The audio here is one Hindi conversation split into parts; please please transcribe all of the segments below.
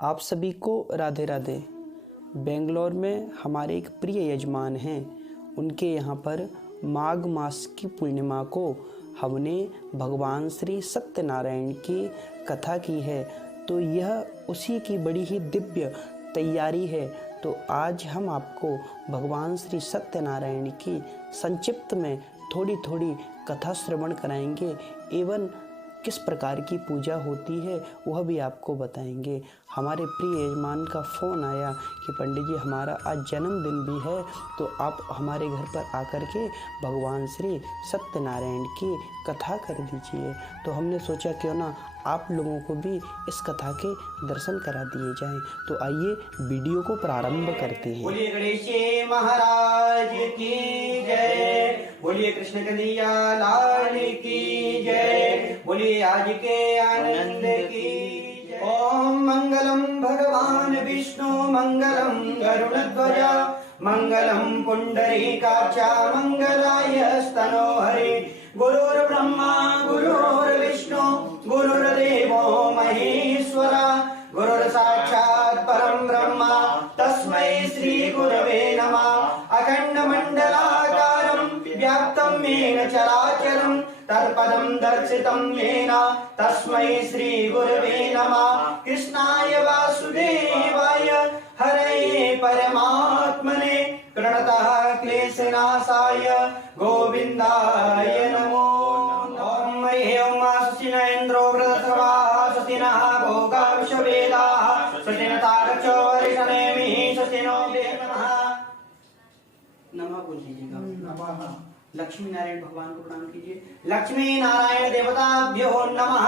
आप सभी को राधे राधे। बेंगलोर में हमारे एक प्रिय यजमान हैं, उनके यहाँ पर माघ मास की पूर्णिमा को हमने भगवान श्री सत्यनारायण की कथा की है, तो यह उसी की बड़ी ही दिव्य तैयारी है। तो आज हम आपको भगवान श्री सत्यनारायण की संक्षिप्त में थोड़ी थोड़ी कथा श्रवण कराएंगे एवं किस प्रकार की पूजा होती है वह भी आपको बताएंगे। हमारे प्रिय यजमान का फ़ोन आया कि पंडित जी हमारा आज जन्मदिन भी है, तो आप हमारे घर पर आकर के भगवान श्री सत्यनारायण की कथा कर दीजिए। तो हमने सोचा क्यों ना आप लोगों को भी इस कथा के दर्शन करा दिए जाएं। तो आइए वीडियो को प्रारंभ करते हैं। बोलिए गणेश महाराज की जय, बोलिए कृष्ण कन्हैया लाल की जय, बोलिए आज के आनंद की जय। ओम मंगलम भगवान विष्णु मंगलम गरुड़ध्वज मंगलम पुंडरीकाक्षा मंगलाय स्तनोहरि। गुरुर्ब्रह्मा गुरुर्विष्णु गुरुर्देवो महेश्वरा, गुरुर्साक्षात् परं ब्रह्म तस्मै श्री गुरवे नमः। अखंड मंडलाकारं व्याप्तं येन चराचरं तत्पदं दर्शितं येन तस्मै श्री गुरवे नमः। कृष्णाय वासुदेवाय हरये परमात्मने प्रणतः क्लेशनाशाय गोविन्दाय नमो। ओम ह्रीं स्वस्तिन इन्द्रो वृद्धश्रवाः स्वस्तिनः भोगा विश्ववेदाः स्वस्तिन तारक्षो वरिष्ठनेमिः स्वस्तिनो देवताः। नमः बोल दीजिएगा। नमः। लक्ष्मी नारायण भगवान को प्रणाम कीजिए। लक्ष्मी नारायण देवताभ्यो नमः।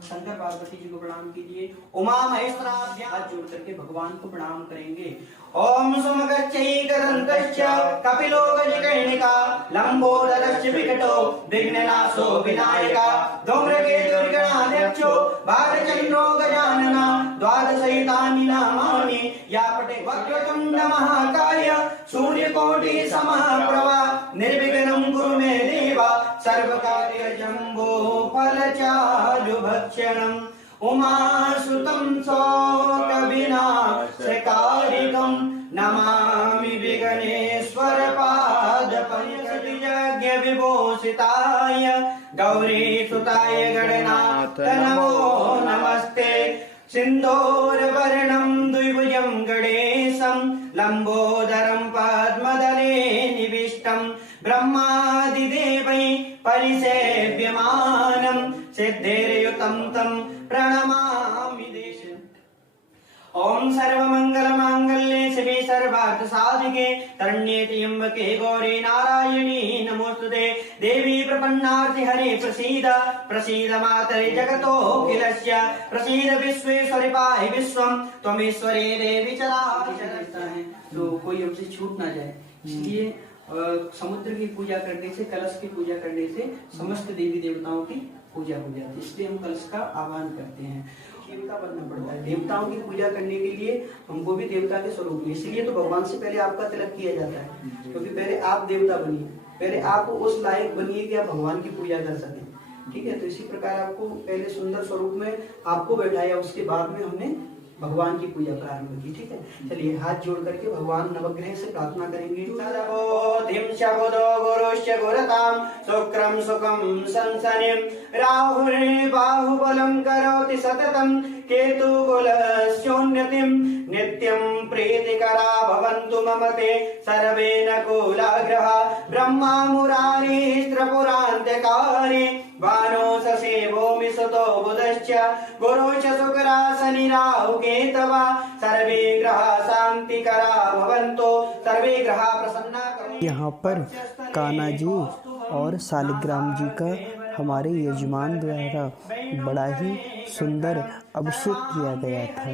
शंकर पार्वती जी को प्रणाम कीजिए। उमा महेश्वराभ्य हाथ जोड़ करके भगवान को प्रणाम करेंगे। ओम सुमगच्चैकदन्तश्च कपिलो गजकर्णिका लंबोदरश्च विकटो विघ्ननाशो विनायका धूम्रकेतुर्गणाध्यक्षो भालचन्द्रो गजानना द्वादशैतानि नामानि या पठे वक्रतुण्ड महाकाय सूर्यकोटि समप्रभा निर्विघ्नं कुरु मे देव सर्वकार्यजम्बो फलचारुभक्षणम्। उमासुतं शोकविनाशकारिकं नमामि विघ्नेश्वर पादपङ्कजविभूषिताय गौरीसुताय गणनाथ नमो नमस्ते। सिन्दूरवर्णं द्विभुजं गणेशं लम्बोदरं पद्मदले निविष्टं ब्रह्मादिदेवै परिसेव्यमानं सिद्धिर्युतं तं प्रणमामि देशम्। ओम सर्वमंगलमांगल्ये शिवे सर्वार्थ साधिके शरण्ये त्र्यंबके गौरी नारायणी नमोस्तुते। देवी प्रपन्नार्ति हरे प्रसीद प्रसीद मातरे जगतोऽखिलस्य प्रसीद विश्वेश्वरि पाहि विश्वं त्वमेश्वरे देवी चराचरता है। तो कोई हमसे छूट ना जाए, इसलिए समुद्र की पूजा करने से, कलश की पूजा करने से समस्त देवी देवताओं की पूजा हो जाती है, इसलिए हम कलश का आह्वान करते हैं। देवता बनना पड़ता है, देवताओं की पूजा करने के लिए हमको भी देवता के स्वरूप में, इसलिए तो भगवान से पहले आपका तिलक किया जाता है, क्योंकि पहले आप देवता बनिए, पहले आप उस लायक बनिए कि आप भगवान की पूजा कर सकें। ठीक है, तो इसी प्रकार आपको पहले सुंदर स्वरूप में आपको बैठाया, उसके बाद में हमने भगवान की पूजा प्रारंभ की। ठीक है, चलिए हाथ जोड़ करके भगवान नवग्रह से प्रार्थना करेंगे। शुक्रम सुखम संसनिम राहुर्बाहुबलं करोति सततं केतुकुलस्योन्नतिं नित्यं प्रीतिकरा भवन्तु मम ते सर्वे नकुलाग्रहा। ब्रह्मा मुरारिस्त्रिपुरान्त्यकारी वानो ससेवोमि सुतो बुधश्च गुरु च शुक्रा शनि राहु केतवा सर्वे ग्रहा शांतिकरा भवन्तु सर्वे ग्रहा प्रसन्ना। यहाँ पर कान्हा जी और शालिग्राम जी का हमारे यजमान द्वारा बड़ा ही सुंदर अभिषेक किया गया था,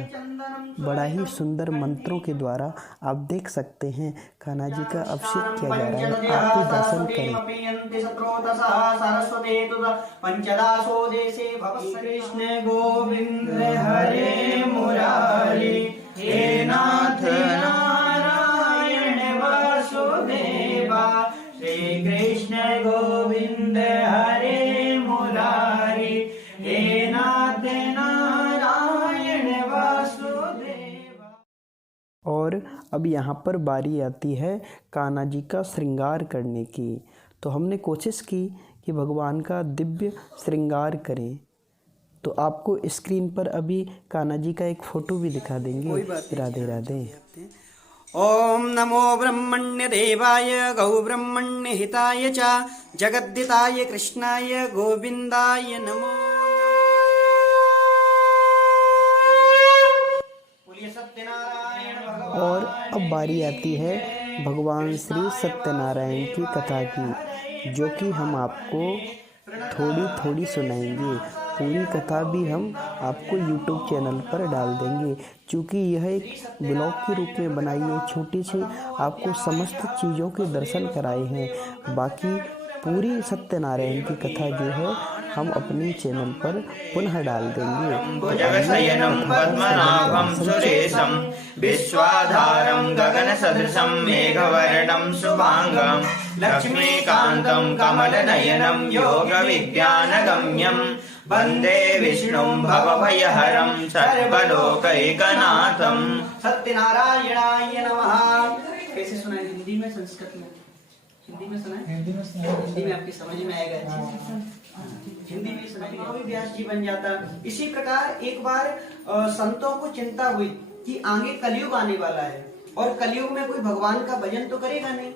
बड़ा ही सुंदर मंत्रों के द्वारा आप देख सकते हैं कान्हा जी का अभिषेक किया जा रहा है। आप भी दर्शन करें। पंचदासो देशे कृष्ण गोविंद हरे मुरारी हे नाथ नारायण वासुदेवा श्री कृष्ण गोविंद हरे मुरारी हे नाथ नारायण वासुदेवा। और अब यहाँ पर बारी आती है कान्हा जी का श्रृंगार करने की। तो हमने कोशिश की कि भगवान का दिव्य श्रृंगार करें। तो आपको स्क्रीन पर अभी कान्हा जी का एक फ़ोटो भी दिखा देंगे। राधे राधे। ओम नमो ब्रह्मण्य देवाय गौ ब्रह्मण्य हिताय च जगद्दिताय कृष्णाय गोविंदाय नमो। बोलिए सत्यनारायण भगवान। और अब बारी आती है भगवान श्री सत्यनारायण की कथा की, जो कि हम आपको थोड़ी थोड़ी सुनाएंगे। पूरी कथा भी हम आपको YouTube चैनल पर डाल देंगे, क्योंकि यह एक ब्लॉग के रूप में बनाई है। छोटी सी आपको समस्त चीज़ों के दर्शन कराए हैं। बाकी पूरी सत्यनारायण की कथा जो है हम अपने चैनल पर पुनः डाल देंगे। भुजगशयनं पद्मनाभं सुरेशं विश्वाधारं गगनसदृशं मेघवर्णं शुभांगं लक्ष्मीकान्तं कमलनयनं योगविज्ञानगम्यं वन्दे विष्णुं भवभयहरं सर्वलोकैकनाथं। सत्यनारायणाय नमः। कैसे सुना है? हिंदी में, संस्कृत में? हिंदी में सुना है? हिंदी में आपकी समझ में आएगा। हिंदी में सुनाएंगे कोई व्यास जी बन जाता। इसी प्रकार एक बार संतों को चिंता हुई कि आगे कलयुग आने वाला है और कलयुग में कोई भगवान का भजन तो करेगा नहीं,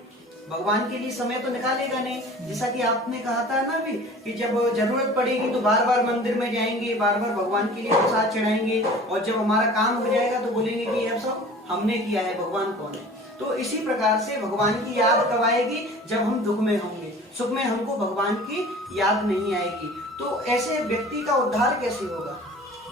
भगवान के लिए समय तो निकालेगा नहीं। जैसा कि आपने कहा था ना भी कि जब जरूरत पड़ेगी तो बार बार मंदिर में जाएंगे, बार बार भगवान के लिए प्रसाद चढ़ाएंगे, और जब हमारा काम हो जाएगा तो बोलेंगे कि अब सब हमने किया है, भगवान कौन है। तो इसी प्रकार से भगवान की याद कब आएगी? जब हम दुख में होंगे। सुख में हमको भगवान की याद नहीं आएगी। तो ऐसे व्यक्ति का उद्धार कैसे होगा?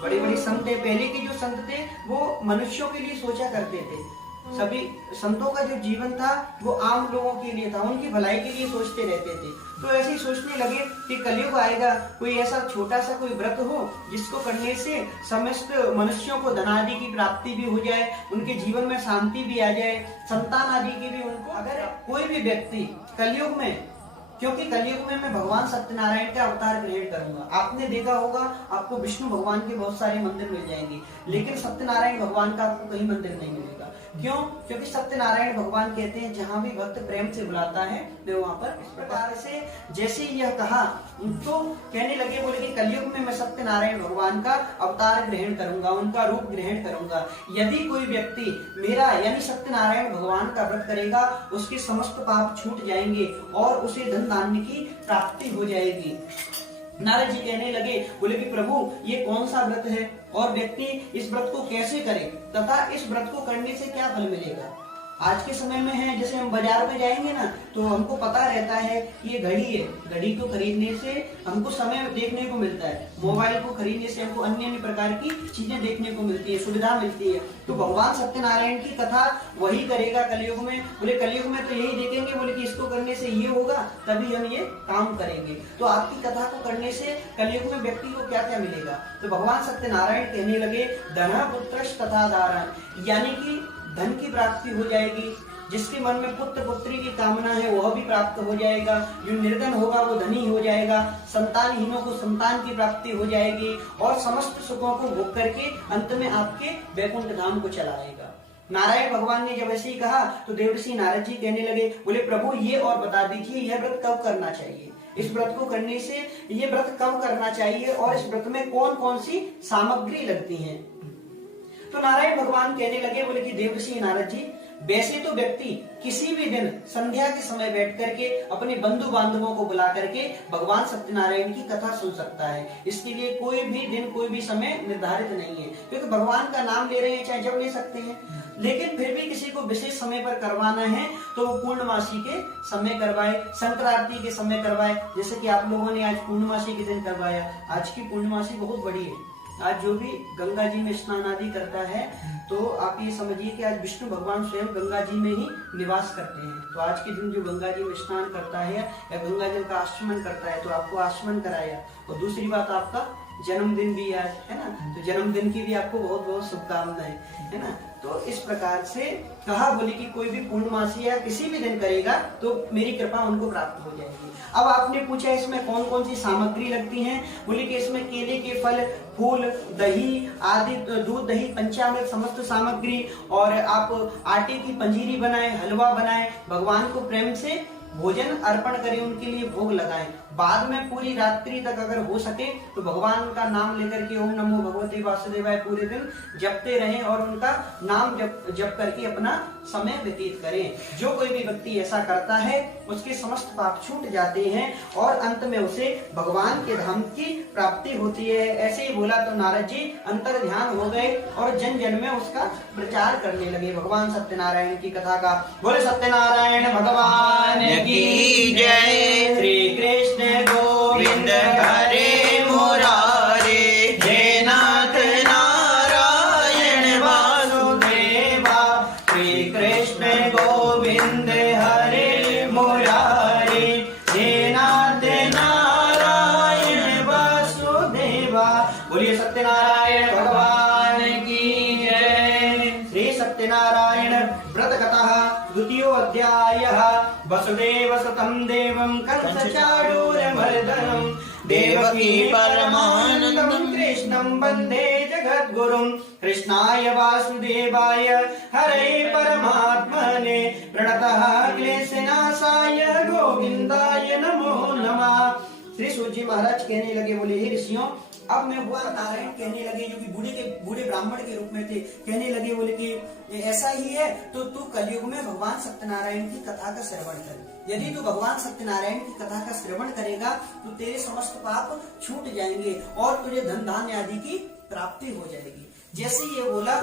बड़ी बड़ी संत थे, पहले के जो संत थे वो मनुष्यों के लिए सोचा करते थे। सभी संतों का जो जीवन था वो आम लोगों के लिए था, उनकी भलाई के लिए सोचते रहते थे। तो ऐसे ही सोचने लगे कि कलयुग आएगा, कोई ऐसा छोटा सा कोई व्रत हो जिसको करने से समस्त मनुष्यों को धनादि की प्राप्ति भी हो जाए, उनके जीवन में शांति भी आ जाए, संतान आदि की भी उनको। अगर कोई भी व्यक्ति कलयुग में, क्योंकि कलयुग में मैं भगवान सत्यनारायण का अवतार ग्रहण करूंगा। आपने देखा होगा आपको विष्णु भगवान के बहुत सारे मंदिर मिल जाएंगे, लेकिन सत्यनारायण भगवान का आपको कहीं मंदिर नहीं मिलेगा। क्यों? क्योंकि सत्यनारायण भगवान कहते हैं जहां भी भक्त प्रेम से बुलाता है मैं वहां पर। इस प्रकार से जैसे यह कहा तो कहने लगे, बोले कि कलयुग में मैं सत्यनारायण भगवान का अवतार ग्रहण करूंगा, उनका रूप ग्रहण करूंगा। यदि कोई व्यक्ति मेरा यानी सत्यनारायण भगवान का व्रत करेगा उसके समस्त पाप छूट जाएंगे और उसे धन धान्य की प्राप्ति हो जाएगी। नारद जी कहने लगे, बोले कि प्रभु ये कौन सा व्रत है और व्यक्ति इस व्रत को कैसे करे तथा इस व्रत को करने से क्या फल मिलेगा? आज के समय में है, जैसे हम बाजार में जाएंगे ना तो हमको पता रहता है कि ये घड़ी है, घड़ी को खरीदने से हमको समय देखने को मिलता है, मोबाइल को खरीदने से हमको अन्य अन्य प्रकार की चीजें देखने को मिलती है, सुविधा मिलती है। तो भगवान सत्यनारायण की कथा वही करेगा कलयुग में। बोले कलयुग में तो यही देखेंगे, बोले कि इसको करने से ये होगा तभी हम ये काम करेंगे। तो आपकी कथा को करने से कलयुग में व्यक्ति को क्या क्या मिलेगा? तो भगवान सत्यनारायण कहने लगे, धन पुत्र तथा धारण, यानी कि धन की प्राप्ति हो जाएगी। जिसके मन में पुत्र पुत्री की कामना है वह भी प्राप्त हो जाएगा। जो निर्धन होगा वो धनी हो जाएगा। संतानहीनों को संतान की प्राप्ति हो जाएगी और समस्त सुखों को भोग करके अंत में आपके वैकुंठ धाम को चलाएगा। नारायण भगवान ने जब ऐसे ही कहा तो देवर्षि नारद जी कहने लगे, बोले प्रभु ये और बता दीजिए यह व्रत कब करना चाहिए, इस व्रत को करने से ये व्रत कब करना चाहिए और इस व्रत में कौन कौन सी सामग्री लगती है। तो नारायण भगवान कहने लगे, बोले कि देवर्षि नारद जी वैसे तो व्यक्ति किसी भी दिन संध्या के समय बैठ करके अपने बंधु बांधवों को बुला करके भगवान सत्यनारायण की कथा सुन सकता है। इसके लिए कोई भी दिन कोई भी समय निर्धारित नहीं है, क्योंकि भगवान का नाम ले रहे हैं चाहे जब ले सकते हैं। लेकिन फिर भी किसी को विशेष समय पर करवाना है तो वो पूर्णमासी के समय करवाए, संक्रांति के समय करवाए। जैसे कि आप लोगों ने आज पूर्णमासी के दिन करवाया। आज की पूर्णमासी बहुत बड़ी है। आज जो भी गंगा जी में स्नान आदि करता है तो आप ये समझिए कि आज विष्णु भगवान स्वयं गंगा जी में ही निवास करते हैं। तो आज के दिन जो गंगा जी में स्नान करता है या गंगा जल का आचमन करता है तो आपको आचमन कराया। और दूसरी बात आपका जन्मदिन भी आज है ना, तो जन्मदिन की भी आपको बहुत बहुत शुभकामनाएं, है ना। तो इस प्रकार से कहा बोले कि कोई भी पूर्णमासी या किसी भी दिन करेगा तो मेरी कृपा उनको प्राप्त हो जाएगी। अब आपने पूछा इसमें कौन कौन सी सामग्री लगती है, बोले कि इसमें केले के फल, फूल, दही आदि, दूध, दही, पंचामृत समस्त सामग्री, और आप आटे की पंजीरी बनाएं, हलवा बनाएं, भगवान को प्रेम से भोजन अर्पण करें, उनके लिए भोग लगाएं। बाद में पूरी रात्रि तक अगर हो सके तो भगवान का नाम लेकर के ओम नमो भगवते वासुदेवाय पूरे दिन जपते रहें और उनका नाम जप करके अपना समय व्यतीत करें। जो कोई भी व्यक्ति ऐसा करता है उसके समस्त पाप छूट जाते हैं और अंत में उसे भगवान के धाम की प्राप्ति होती है। ऐसे ही बोला तो नारद जी अंतर ध्यान हो गए और जन जन में उसका प्रचार करने लगे भगवान सत्यनारायण की कथा का। बोले सत्यनारायण भगवान की जय। श्री कृष्ण गोविंद हरे मुरारे, हे नाथ नारायण वासुदेवा। श्री कृष्ण गोविंद हरे मुरारे, हे नाथ नारायण वासुदेवा। बोलिए सत्यनारायण भगवान की जय। श्री सत्यनारायण व्रत कथा द्वितीय अध्याय। वसुदेव सुतं देवं कंसचाणूरमर्दनं, देवकी परमानन्दं कृष्णं वन्दे जगद्गुरुं। कृष्णाय वासुदेवाय हरे परमात्मने, प्रणतः क्लेशनाशाय गोविन्दाय नमो नमः। श्री सूत जी महाराज कहने लगे, बोले हे ऋषियों, अब मैं हुआ नारायण कहने लगे, जो कि बूढ़े ब्राह्मण के रूप में थे, कहने लगे बोले कि ऐसा ही है तो तू कलयुग में भगवान सत्यनारायण की कथा का श्रवण कर। यदि तू भगवान सत्यनारायण की कथा का श्रवण करेगा तो तेरे समस्त पाप छूट जाएंगे और तुझे धन धान्य आदि की प्राप्ति हो जाएगी। जैसे ये बोला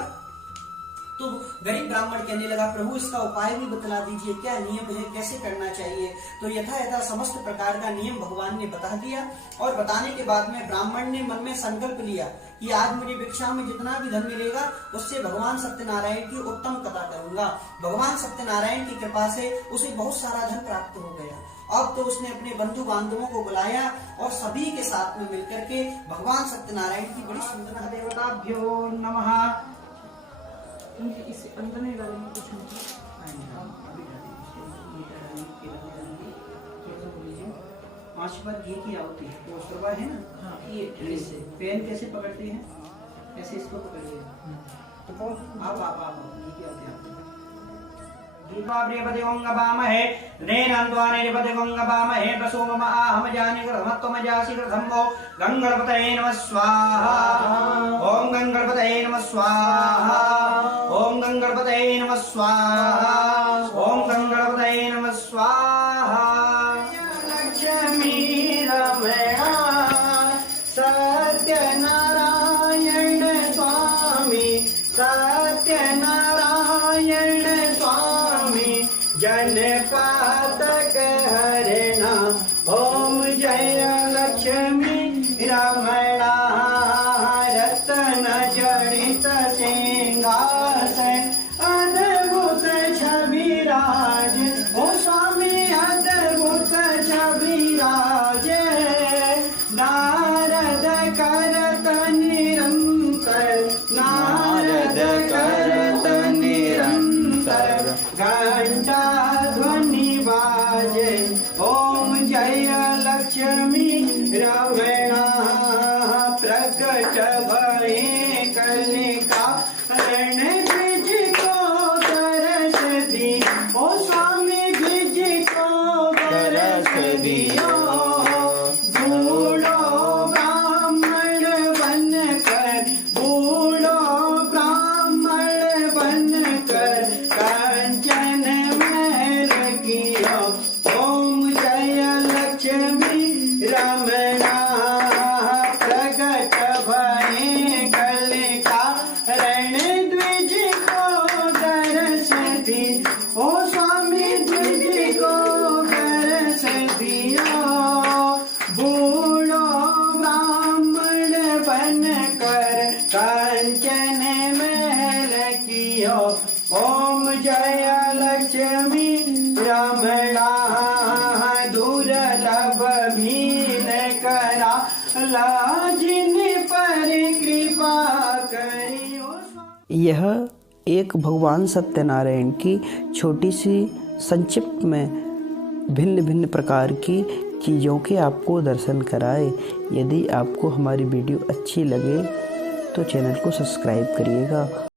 तो गरीब ब्राह्मण कहने लगा, प्रभु इसका उपाय भी बतला दीजिए, क्या नियम है, कैसे करना चाहिए। तो यथा समस्त प्रकार का नियम भगवान ने बता दिया और बताने के बाद में ब्राह्मण ने मन में संकल्प लिया कि आज मुझे भिक्षा में जितना भी धन मिलेगा उससे भगवान सत्यनारायण की उत्तम कथा करूंगा। भगवान सत्यनारायण की कृपा से उसे बहुत सारा धन प्राप्त हो गया। अब तो उसने अपने बंधु बांधवों को बुलाया और सभी के साथ में मिलकर के भगवान सत्यनारायण की बड़ी सुंदर देवताभ्यो नमः। इसे अंदर नहीं डालेंगे कुछ पांच बार घी की आहुति है, वो सुबह है ना। हाँ, ये पेन कैसे पकड़ते हैं, ऐसे इसको पकड़िए। तो आप घी की आहुति दीपाप्रियपतिगंगपामहे नेनान्त्वानेपतिगंगपामहे प्रसोमम आहम जाने कृतमत्वम जासि कृतम्भो गंगणपतये नमः स्वाहा। ओम गंगणपतये नमः स्वाहा। ओम गंगणपतये नमः स्वाहा। ओम गंगणपतये नमः स्वाहा। लक्ष्मी रमणा सत्यनारायण स्वामी, सत्यनारायण जनपातक हरणा। ओम जय लक्ष्मी रमणा रतन जड़ित सिंहासन अद्भुत छविराज। ओ स्वामी अद्भुत छविराज। नारद करत निरंतर, नारद करत निरंतर घंटा ध्वनि बाजे। ओम जय लक्ष्मी रमणा प्रकट भये कलिका रण द्विज को दरस दी। ओ स्वामी द्विज को दरस दियो। बूढ़ो ब्राह्मण बन कर, बूढ़ो ब्राह्मण बन कर कंचन महल किया। ओम जय लक्ष्मी रमणा प्रकट भये कलिका रण द्विज को दरस दी। ओ स्वामी द्विज को दरस दियो। बूढ़ो ब्राह्मण बन कर कंचन महल कियो। ओम जय लक्ष्मी रमणा दुर्लभ भीन करा लाजिन यह एक भगवान सत्यनारायण की छोटी सी संक्षिप्त में भिन्न भिन्न प्रकार की चीज़ों के आपको दर्शन कराए। यदि आपको हमारी वीडियो अच्छी लगे तो चैनल को सब्सक्राइब करिएगा।